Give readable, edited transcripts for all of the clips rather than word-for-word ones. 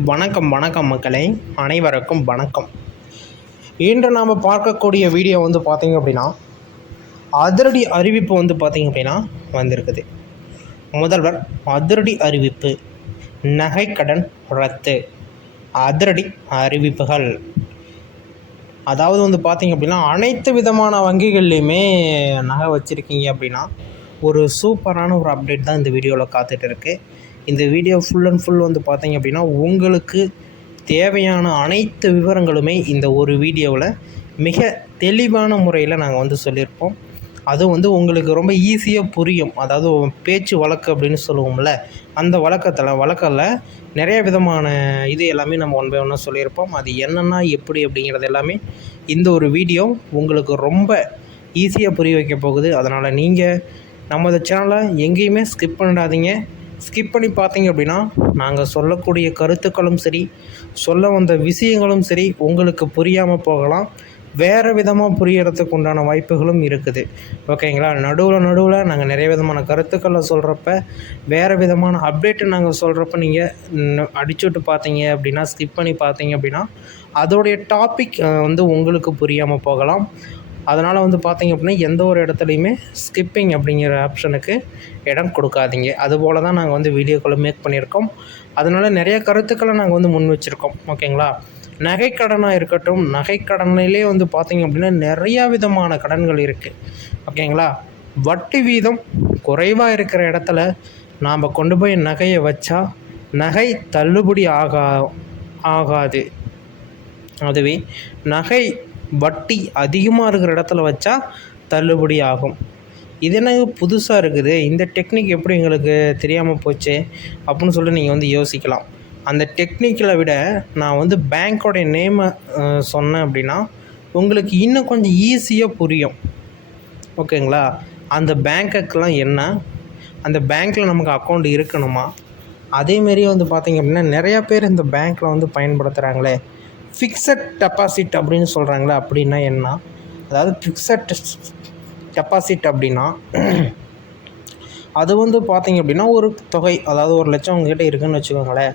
வணக்கம் மக்களே, அனைவருக்கும் வணக்கம். இன்று நாம் பார்க்கக்கூடிய வீடியோ பார்த்திங்க அப்படின்னா, அதிரடி அறிவிப்பு பார்த்திங்க அப்படின்னா வந்திருக்குது. முதல்வர் அதிரடி அறிவிப்பு, நகைக்கடன் ரத்து, அதிரடி அறிவிப்புகள். அதாவது பார்த்திங்க அப்படின்னா, அனைத்து விதமான வங்கிகள்லையுமே நகை வச்சுருக்கீங்க அப்படின்னா ஒரு சூப்பரான ஒரு அப்டேட் தான் இந்த வீடியோவில் காத்துட்டு இருக்குது. இந்த வீடியோ ஃபுல் அண்ட் ஃபுல் பார்த்திங்க அப்படின்னா உங்களுக்கு தேவையான அனைத்து விவரங்களுமே இந்த ஒரு வீடியோவில் மிக தெளிவான முறையில் நாங்கள் சொல்லியிருப்போம். அது உங்களுக்கு ரொம்ப ஈஸியாக புரியும். அதாவது பேச்சு வழக்கு அப்படின்னு சொல்லுவோம்ல, அந்த வழக்கில் நிறைய விதமான இது எல்லாமே நம்ம ஒன் பை ஒன்னாக சொல்லியிருப்போம். அது என்னென்னா எப்படி அப்படிங்கிறது எல்லாமே இந்த ஒரு வீடியோ உங்களுக்கு ரொம்ப ஈஸியாக புரிய வைக்க போகுது. அதனால் நீங்கள் நமது சேனலை எங்கேயுமே ஸ்கிப் பண்ணிடாதீங்க. ஸ்கிப் பண்ணி பார்த்தீங்க அப்படின்னா நாங்கள் சொல்லக்கூடிய கருத்துக்களும் சரி, சொல்ல வந்த விஷயங்களும் சரி உங்களுக்கு புரியாமல் போகலாம். வேறு விதமாக புரியறதுக்கு உண்டான வாய்ப்புகளும் இருக்குது. ஓகேங்களா? நடுவில் நாங்கள் நிறைய விதமான கருத்துக்களை சொல்கிறப்ப, வேறு விதமான அப்டேட்டு நாங்கள் சொல்கிறப்ப நீங்கள் அடிச்சுட்டு பார்த்தீங்க அப்படின்னா, ஸ்கிப் பண்ணி பார்த்தீங்க அப்படின்னா அதோடைய டாபிக் உங்களுக்கு புரியாமல் போகலாம். அதனால் பார்த்தீங்க அப்படின்னா எந்த ஒரு இடத்துலையுமே ஸ்கிப்பிங் அப்படிங்கிற ஆப்ஷனுக்கு இடம் கொடுக்காதீங்க. அதுபோல் தான் நாங்கள் வீடியோக்களை மேக் பண்ணியிருக்கோம். அதனால் நிறைய கருத்துக்களை நாங்கள் முன் வச்சுருக்கோம். ஓகேங்களா? நகைக்கடனாக இருக்கட்டும், நகைக்கடனிலே பார்த்திங்க அப்படின்னா நிறையா விதமான கடன்கள் இருக்குது. ஓகேங்களா? வட்டி வீதம் குறைவாக இருக்கிற இடத்துல நாம் கொண்டு போய் நகையை வச்சா நகை தள்ளுபடி ஆகாது. அதுவே நகை வட்டி அதிகமாக இருக்கிற இடத்துல வச்சா தள்ளுபடி ஆகும். இது என்ன புதுசாக இருக்குது, இந்த டெக்னிக் எப்படி எங்களுக்கு தெரியாமல் போச்சு அப்படின்னு சொல்லி நீங்கள் யோசிக்கலாம். அந்த டெக்னிக்கில் விட நான் பேங்க்கோடைய நேமை சொன்னேன் அப்படின்னா உங்களுக்கு இன்னும் கொஞ்சம் ஈஸியாக புரியும். ஓகேங்களா? அந்த பேங்க்குக்கெலாம் என்ன, அந்த பேங்க்கில் நமக்கு அக்கௌண்ட் இருக்கணுமா, அதேமாரி பார்த்திங்க அப்படின்னா நிறையா பேர் இந்த பேங்க்கில் பயன்படுத்துகிறாங்களே ஃபிக்ஸட் டெபாசிட் அப்படின்னு சொல்கிறாங்களே. அப்படின்னா என்ன? அதாவது ஃபிக்ஸட் டெபாசிட் அப்படின்னா அது பார்த்திங்க அப்படின்னா ஒரு தொகை, அதாவது 1,00,000 உங்ககிட்ட இருக்குதுன்னு வச்சுக்கோங்களேன்.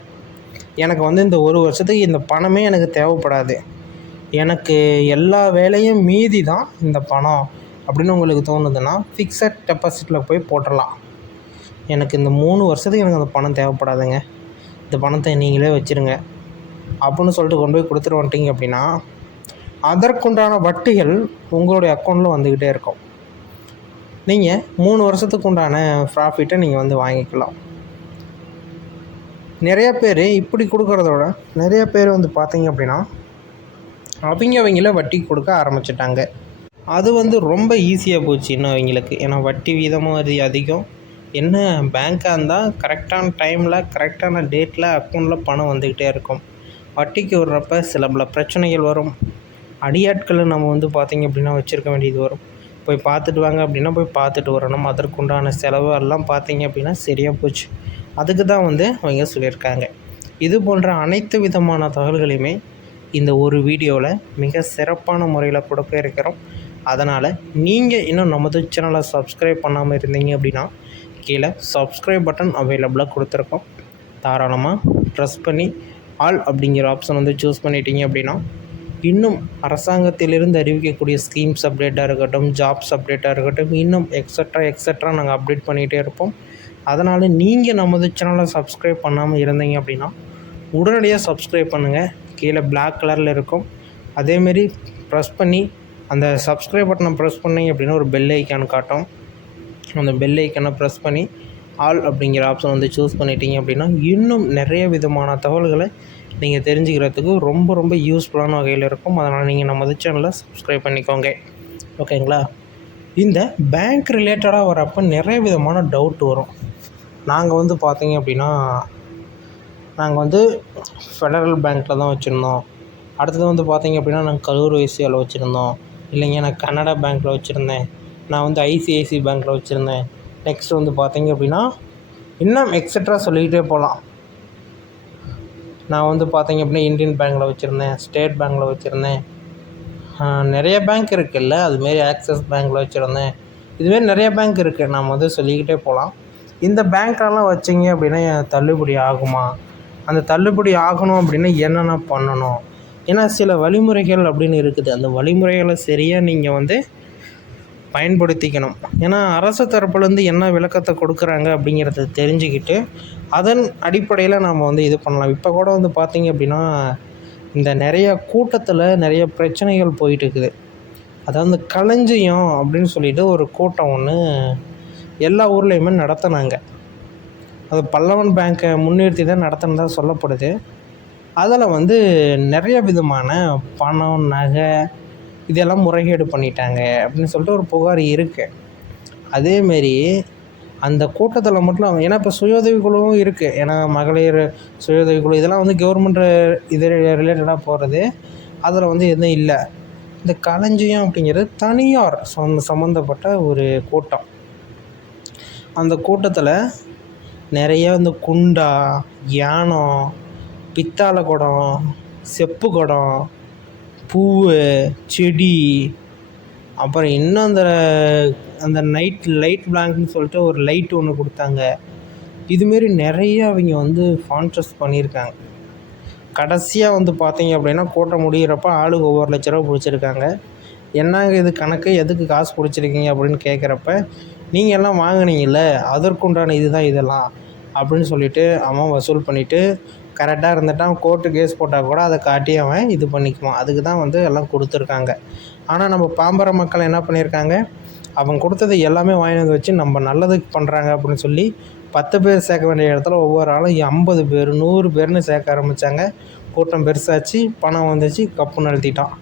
எனக்கு இந்த ஒரு வருஷத்துக்கு இந்த பணமே எனக்கு தேவைப்படாது, எனக்கு எல்லா வேலையும் மீதி தான் இந்த பணம் அப்படின்னு உங்களுக்கு தோணுதுன்னா ஃபிக்ஸட் டெபாசிட்டில் போய் போட்டுடலாம். எனக்கு இந்த 3 வருஷத்துக்கு எனக்கு அந்த பணம் தேவைப்படாதுங்க, இந்த பணத்தை நீங்களே வச்சுருங்க அப்படின்னு சொல்லிட்டு கொண்டு போய் கொடுத்துட்டு வந்துட்டீங்க அப்படின்னா அதற்குண்டான வட்டிகள் உங்களுடைய அக்கௌண்ட்டில் வந்துக்கிட்டே இருக்கும். நீங்கள் 3 வருஷத்துக்கு உண்டான ப்ராஃபிட்டை நீங்கள் வாங்கிக்கலாம். நிறைய பேர் இப்படி கொடுக்குறதோட நிறைய பேர் பார்த்தீங்க அப்படின்னா அவங்கள வட்டி கொடுக்க ஆரம்பிச்சிட்டாங்க. அது ரொம்ப ஈஸியாக போச்சு இன்னும் அவங்களுக்கு. ஏன்னா வட்டி வீதமும் அது அதிகம். என்ன பேங்க்காக இருந்தால் கரெக்டான டைமில் கரெக்டான டேட்டில் அக்கௌண்ட்டில் பணம் வந்துக்கிட்டே இருக்கும். வட்டிக்கு விடுறப்ப சில பல பிரச்சனைகள் வரும். அடியாட்களை நம்ம பார்த்திங்க அப்படின்னா வச்சுருக்க வேண்டியது வரும். போய் பார்த்துட்டு வாங்க அப்படின்னா போய் பார்த்துட்டு வரணும். அதற்குண்டான செலவு எல்லாம் பார்த்திங்க அப்படின்னா சரியாக போச்சு. அதுக்கு தான் அவங்க சொல்லியிருக்காங்க. இது போன்ற அனைத்து விதமான தகவல்களையுமே இந்த ஒரு வீடியோவில் மிக சிறப்பான முறையில் கொடுக்க இருக்கிறோம். அதனால் நீங்கள் இன்னும் நமது சேனலை சப்ஸ்கிரைப் பண்ணாமல் இருந்தீங்க அப்படின்னா கீழே சப்ஸ்கிரைப் பட்டன் அவைலபிளாக கொடுத்துருக்கோம். தாராளமாக ப்ரெஸ் பண்ணி ஆல் அப்படிங்கிற ஆப்ஷன் சூஸ் பண்ணிட்டீங்க அப்படின்னா இன்னும் அரசாங்கத்திலிருந்து அறிவிக்கக்கூடிய ஸ்கீம்ஸ் அப்டேட்டாக இருக்கட்டும், ஜாப்ஸ் அப்டேட்டாக இருக்கட்டும், இன்னும் எக்ஸட்ரா நாங்கள் அப்டேட் பண்ணிகிட்டே இருப்போம். அதனால் நீங்கள் நமது சேனலை சப்ஸ்கிரைப் பண்ணாமல் இருந்தீங்க அப்படின்னா உடனடியாக சப்ஸ்கிரைப் பண்ணுங்கள். கீழே பிளாக் கலரில் இருக்கும். அதேமாரி ப்ரெஸ் பண்ணி அந்த சப்ஸ்கிரைப் பட்டனை ப்ரெஸ் பண்ணிங்க அப்படின்னா ஒரு பெல் ஐக்கான் காட்டும். அந்த பெல் ஐக்கானை ப்ரெஸ் பண்ணி ஆல் அப்படிங்கிற ஆப்ஷன் சூஸ் பண்ணிட்டீங்க அப்படின்னா இன்னும் நிறைய விதமான தகவல்களை நீங்கள் தெரிஞ்சுக்கிறதுக்கு ரொம்ப ரொம்ப யூஸ்ஃபுல்லான வகையில் இருக்கும். அதனால் நீங்கள் நமது சேனலை சப்ஸ்கிரைப் பண்ணிக்கோங்க. ஓகேங்களா? இந்த பேங்க் ரிலேட்டடாக வரப்போ நிறைய விதமான டவுட் வரும். நாங்கள் பார்த்தீங்க அப்படின்னா நாங்கள் ஃபெடரல் பேங்க்கில் தான் வச்சுருந்தோம். அடுத்தது பார்த்தீங்க அப்படின்னா நாங்கள் கரூர் வைசியாவில் வச்சுருந்தோம். இல்லைங்க நான் கனடா பேங்க்கில் வச்சுருந்தேன், நான் ஐசிஐசி பேங்க்கில் வச்சுருந்தேன். நெக்ஸ்ட் பார்த்தீங்க அப்படின்னா இன்னும் எக்ஸட்ரா சொல்லிக்கிட்டே போகலாம். நான் பார்த்தீங்க அப்படின்னா இந்தியன் பேங்க்கில் வச்சுருந்தேன், ஸ்டேட் பேங்க்கில் வச்சுருந்தேன், நிறைய பேங்க் இருக்குல்ல, அதுமாரி ஆக்சிஸ் பேங்க்கில் வச்சுருந்தேன். இதுமாரி நிறைய பேங்க் இருக்குது. நாம் சொல்லிக்கிட்டே போகலாம். இந்த பேங்க்கெல்லாம் வச்சிங்க அப்படின்னா தள்ளுபடி ஆகுமா அந்த தள்ளுபடி ஆகணும் அப்படின்னா என்னென்ன பண்ணணும்? ஏன்னா சில வழிமுறைகள் அப்படின்னு இருக்குது. அந்த வழிமுறைகளை சரியாக நீங்கள் வந்து பயன்படுத்திக்கணும். ஏன்னா அரசு தரப்புலேருந்து என்ன விளக்கத்தை கொடுக்குறாங்க அப்படிங்கிறத தெரிஞ்சுக்கிட்டு அதன் அடிப்படையில் நாம் வந்து இது பண்ணலாம். இப்போ கூட வந்து பார்த்திங்க அப்படின்னா இந்த நிறைய கூட்டத்தில் நிறைய பிரச்சனைகள் போயிட்டு இருக்குது. அதாவது களஞ்சியம் அப்படின்னு சொல்லிட்டு ஒரு கூட்டம் ஒன்று எல்லா ஊர்லேயுமே நடத்தினாங்க. அது பல்லவன் பேங்க்கை முன்னிறுத்தி தான் நடத்தினதா சொல்லப்படுது. அதில் வந்து நிறைய விதமான பணம், நகை இதெல்லாம் முறைகேடு பண்ணிட்டாங்க அப்படின்னு சொல்லிட்டு ஒரு புகார் இருக்குது. அதேமாரி அந்த கூட்டத்தில் மட்டும் ஏன்னா இப்போ சுயஉதவி குழுவும் இருக்குது. ஏன்னா மகளிர் சுயஉதவி குழு இதெல்லாம் வந்து கவர்மெண்ட் இது ரிலேட்டடாக போகிறது. அதில் வந்து எதுவும் இல்லை. இந்த களஞ்சியம் அப்படிங்கிறது தனியார் சம்மந்தப்பட்ட ஒரு கூட்டம். அந்த கூட்டத்தில் நிறைய இந்த குண்டா, யானம், பித்தளை குடம், செப்பு குடம், பூவு, செடி, அப்புறம் இன்னும் அந்த லைட் பிளாங்க்னு சொல்லிட்டு ஒரு லைட் ஒன்று கொடுத்தாங்க. இதுமாரி நிறைய அவங்க வந்து ஸ்பான்சர்ஸ் பண்ணியிருக்காங்க. கடைசியாக வந்து பார்த்தீங்க அப்படின்னா கூட்டம் முடிகிறப்ப ஆளுக்கு ஒவ்வொரு லட்ச ரூபா பிடிச்சிருக்காங்க. என்னங்க இது கணக்கு, எதுக்கு காசு பிடிச்சிருக்கீங்க அப்படின்னு கேட்குறப்ப, நீங்கள் எல்லாம் வாங்கினீங்கல்ல அதற்குண்டான இதுதான் இதெல்லாம் அப்படின்னு சொல்லிவிட்டு அவன் வசூல் பண்ணிவிட்டு கரெக்டாக இருந்துட்டான். கோர்ட்டு கேஸ் போட்டால் கூட அதை காட்டி அவன் இது பண்ணிக்குவான். அதுக்கு தான் வந்து எல்லாம் கொடுத்துருக்காங்க. ஆனால் நம்ம பாம்பர மக்கள் என்ன பண்ணியிருக்காங்க, அவங்க கொடுத்தது எல்லாமே வாங்கி வந்து வச்சு நம்ம நல்லதுக்கு பண்ணுறாங்க அப்படின்னு சொல்லி 10 பேர் சேர்க்க வேண்டிய இடத்துல ஒவ்வொரு ஆளும் 50 பேர் 100 பேர்னு சேர்க்க ஆரம்பித்தாங்க. கூட்டம் பெருசாச்சு, பணம் வந்துச்சு, கப்புன்னு அழுத்திட்டான்,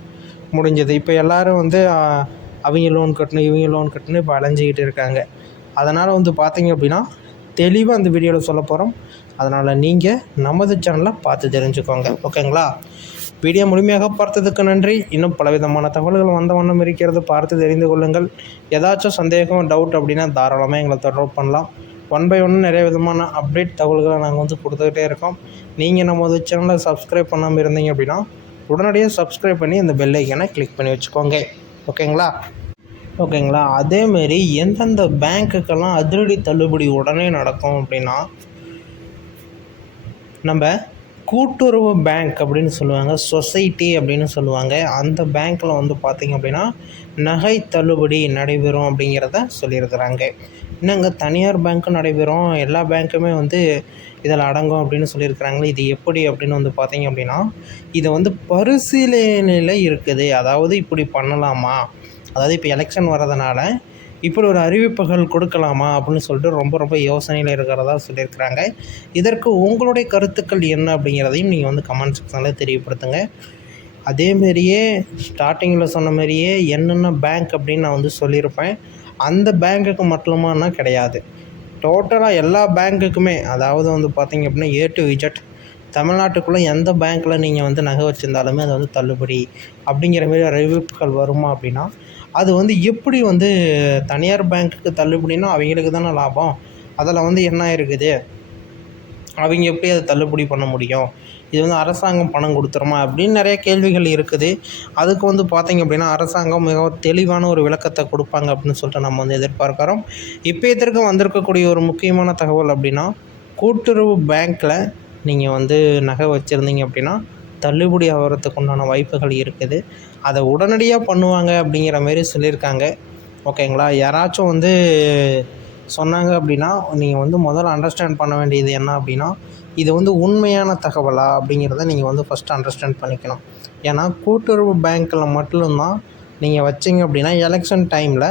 முடிஞ்சது. இப்போ எல்லோரும் வந்து அவங்க லோன் கட்டணும், இவங்க லோன் கட்டணும் இப்போ அலைஞ்சிக்கிட்டு இருக்காங்க. அதனால் வந்து பார்த்திங்க அப்படின்னா தெளிவாக அந்த வீடியோவில் சொல்ல போகிறோம். அதனால் நீங்கள் நமது சேனலை பார்த்து தெரிஞ்சுக்கோங்க. ஓகேங்களா? வீடியோ முழுமையாக பார்த்ததுக்கு நன்றி. இன்னும் பலவிதமான தகவல்கள் வந்த வண்ணம் இருக்கிறது, பார்த்து தெரிந்து கொள்ளுங்கள். ஏதாச்சும் சந்தேகம், டவுட் அப்படின்னா தாராளமாக எங்களை தொடர்பு பண்ணலாம். 1 by 1 நிறைய விதமான அப்டேட் தகவல்களை நாங்கள் வந்து கொடுத்துக்கிட்டே இருக்கோம். நீங்கள் நமது சேனலை சப்ஸ்கிரைப் பண்ணாமல் இருந்தீங்க அப்படின்னா உடனடியாக சப்ஸ்கிரைப் பண்ணி இந்த பெல் ஐக்கனை கிளிக் பண்ணி வச்சுக்கோங்க. ஓகேங்களா? அதேமாரி எந்தெந்த பேங்க்குக்கெல்லாம் அதிரடி தள்ளுபடி உடனே நடக்கும் அப்படின்னா, நம்ம கூட்டுறவு பேங்க் அப்படின்னு சொல்லுவாங்க, சொசைட்டி அப்படின்னு சொல்லுவாங்க. அந்த பேங்க்கில் வந்து பார்த்திங்க அப்படின்னா நகை தள்ளுபடி நடைபெறும் அப்படிங்கிறத சொல்லியிருக்கிறாங்க. இன்னுங்க தனியார் பேங்க்கும் நடைபெறும், எல்லா பேங்க்குமே வந்து இதில் அடங்கும் அப்படின்னு சொல்லியிருக்கிறாங்களே. இது எப்படி அப்படின்னு வந்து பார்த்திங்க அப்படின்னா, இதை வந்து பரிசீலனையில் இருக்குது. அதாவது இப்படி பண்ணலாமா, அதாவது இப்போ எலெக்ஷன் வர்றதுனால இப்படி ஒரு அறிவிப்புகள் கொடுக்கலாமா அப்படின்னு சொல்லிட்டு ரொம்ப ரொம்ப யோசனையில் இருக்கிறதா சொல்லியிருக்கிறாங்க. இதற்கு உங்களுடைய கருத்துக்கள் என்ன அப்படிங்கிறதையும் நீங்கள் வந்து கமெண்ட் செக்ஷனில் தெரியப்படுத்துங்க. அதேமாரியே ஸ்டார்டிங்கில் சொன்ன மாதிரியே என்னென்ன பேங்க் அப்படின்னு நான் வந்து சொல்லியிருப்பேன். அந்த பேங்க்குக்கு மட்டுமானா கிடையாது, டோட்டலாக எல்லா பேங்க்குக்குமே. அதாவது வந்து பார்த்திங்க அப்படின்னா A to Z தமிழ்நாட்டுக்குள்ளே எந்த பேங்க்கில் நீங்கள் வந்து நகை வச்சுருந்தாலுமே அது வந்து தள்ளுபடி அப்படிங்கிற மாரி அறிவிப்புகள் வருமா அப்படின்னா, அது வந்து எப்படி வந்து தனியார் பேங்க்குக்கு தள்ளுபடினா அவங்களுக்கு தானே லாபம். அதில் வந்து என்ன இருக்குது, அவங்க எப்படி அதை தள்ளுபடி பண்ண முடியும், இது வந்து அரசாங்கம் பணம் கொடுத்துருமா அப்படின்னு நிறைய கேள்விகள் இருக்குது. அதுக்கு வந்து பார்த்திங்க அப்படின்னா அரசாங்கம் மிக தெளிவான ஒரு விளக்கத்தை கொடுப்பாங்க அப்படின்னு சொல்லிட்டு நம்ம வந்து எதிர்பார்க்குறோம். இப்போத்திற்கு வந்திருக்கக்கூடிய ஒரு முக்கியமான தகவல் அப்படின்னா, கூட்டுறவு பேங்க்கில் நீங்கள் வந்து நகை வச்சுருந்தீங்க அப்படின்னா தள்ளுபடி ஆகிறதுக்கு உண்டான வாய்ப்புகள் இருக்குது. அதை உடனடியாக பண்ணுவாங்க அப்படிங்கிற மாரி சொல்லியிருக்காங்க. ஓகேங்களா? யாராச்சும் வந்து சொன்னாங்க அப்படின்னா நீங்கள் வந்து முதல்ல அண்டர்ஸ்டாண்ட் பண்ண வேண்டியது என்ன அப்படின்னா, இது வந்து உண்மையான தகவலா அப்படிங்கிறத நீங்கள் வந்து ஃபஸ்ட்டு அண்டர்ஸ்டாண்ட் பண்ணிக்கணும். ஏன்னா கூட்டுறவு பேங்க்கில் மட்டும்தான் நீங்கள் வச்சிங்க அப்படின்னா எலெக்ஷன் டைமில்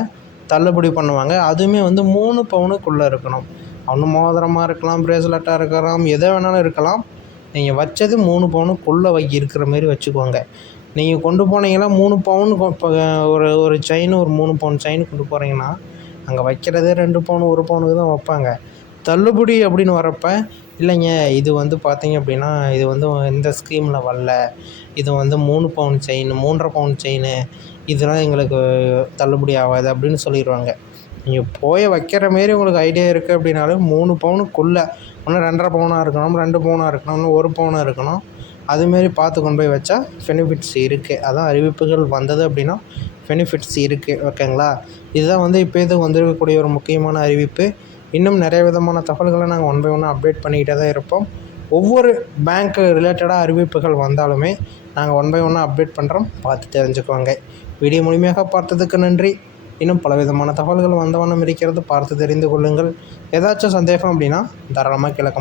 தள்ளுபடி பண்ணுவாங்க. அதுவுமே வந்து 3 பவுனுக்குள்ளே இருக்கணும். ஒன்று மோதிரமாக இருக்கலாம், பிரேஸ்லெட்டாக இருக்கலாம், எதை வேணாலும் இருக்கலாம். நீங்கள் வச்சது 3 பவுனுக்குள்ளே இருக்கிற மாரி வச்சுக்கோங்க. நீங்கள் கொண்டு போனீங்கன்னா 3 பவுன் இப்போ ஒரு செயின், ஒரு 3 பவுன் செயின் கொண்டு போகிறீங்கன்னா அங்கே வைக்கிறதே 2 பவுன் 1 பவுனுக்கு தான் வைப்பாங்க. தள்ளுபடி அப்படின்னு வரப்போ, இல்லைங்க இது வந்து பார்த்திங்க அப்படின்னா இது வந்து இந்த ஸ்கீமில் வரல, இது வந்து 3 பவுன் செயின், 3.5 பவுன் செயின், இதெல்லாம் எங்களுக்கு தள்ளுபடி ஆகாது அப்படின்னு சொல்லிடுவாங்க. நீங்கள் போய் வைக்கிற மாரி உங்களுக்கு ஐடியா இருக்குது அப்படின்னாலும் 3 பவுனுக்குள்ளே, ஒன்று 2.5 பவுனாக இருக்கணும், 2 பவுனாக இருக்கணும், இன்னும் 1 பவுனாக இருக்கணும். அதுமாரி பார்த்து கொண்டு போய் வச்சா பெனிஃபிட்ஸ் இருக்குது. அதான் அறிவிப்புகள் வந்தது அப்படின்னா பெனிஃபிட்ஸ் இருக்குது. ஓகேங்களா? இதுதான் வந்து இப்போதுக்கு வந்திருக்கக்கூடிய ஒரு முக்கியமான அறிவிப்பு. இன்னும் நிறைய விதமான தகவல்களை நாங்கள் 1 by 1 அப்டேட் பண்ணிக்கிட்டே தான் இருப்போம். ஒவ்வொரு பேங்க் ரிலேட்டடாக அறிவிப்புகள் வந்தாலுமே நாங்கள் ஒன் பை ஒன்னாக அப்டேட் பண்ணுறோம், பார்த்து தெரிஞ்சுக்குவாங்க. வீடியோ முழுமையாக பார்த்ததுக்கு நன்றி. இன்னும் பலவிதமான தகவல்கள் வந்த வண்ணம் இருக்கிறது, பார்த்து தெரிந்து கொள்ளுங்கள். ஏதாச்சும் சந்தேகம் அப்படின்னா தாராளமாக கேளுங்க.